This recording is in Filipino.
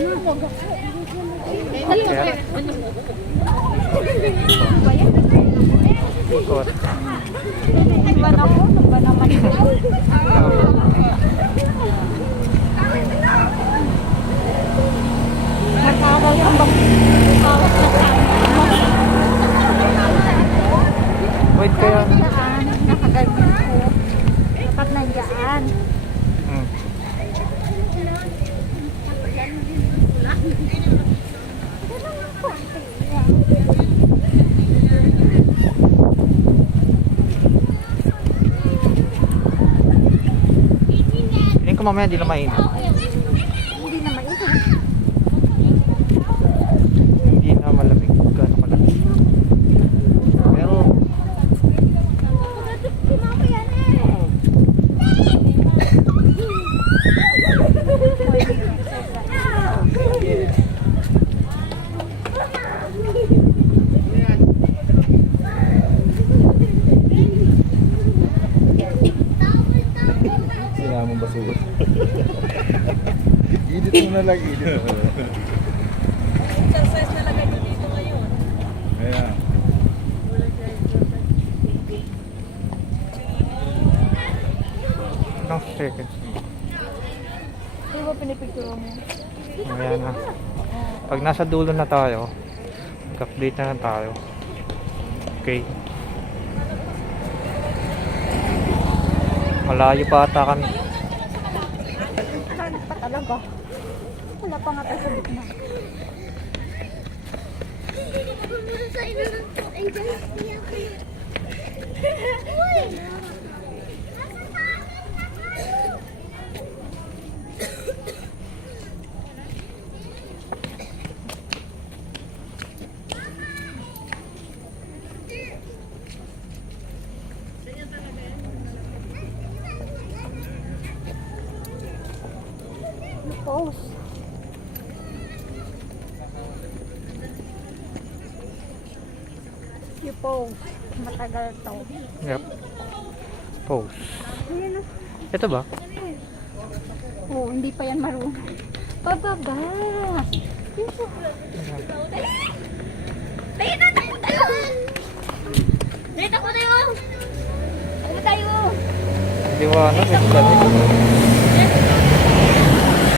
Kaya, ikot. Ba na ako? Ba naman ito? Nakawal yung bawat Wait kaya. nakaganyan ko. Dapat nandiyan. Hmm. Tingin ko mamaya di na mainit. Hindi na mainit. Hindi na malamig. Gano'n malamig. Pero, Sila mong basugot. Edit mo na lang, edit mo. Exercise talaga nyo dito ngayon. Ayan. ilang seconds. Di ba pinipicture mo? Ayan na. Pag nasa dulo na tayo, mag-update na lang tayo. Okay. Malayo pa ata kami. Saan pa talaga? Wala pa nga tayo sa gitna. Pause. You pause. Matagal to. Yep. Pause. Ayan na. Ito ba? Oh, hindi pa yan marunong. Pababa. Dito. Dito tayo tayo. Dito ko tayo. Dito tayo. Liwanag. Ito ba?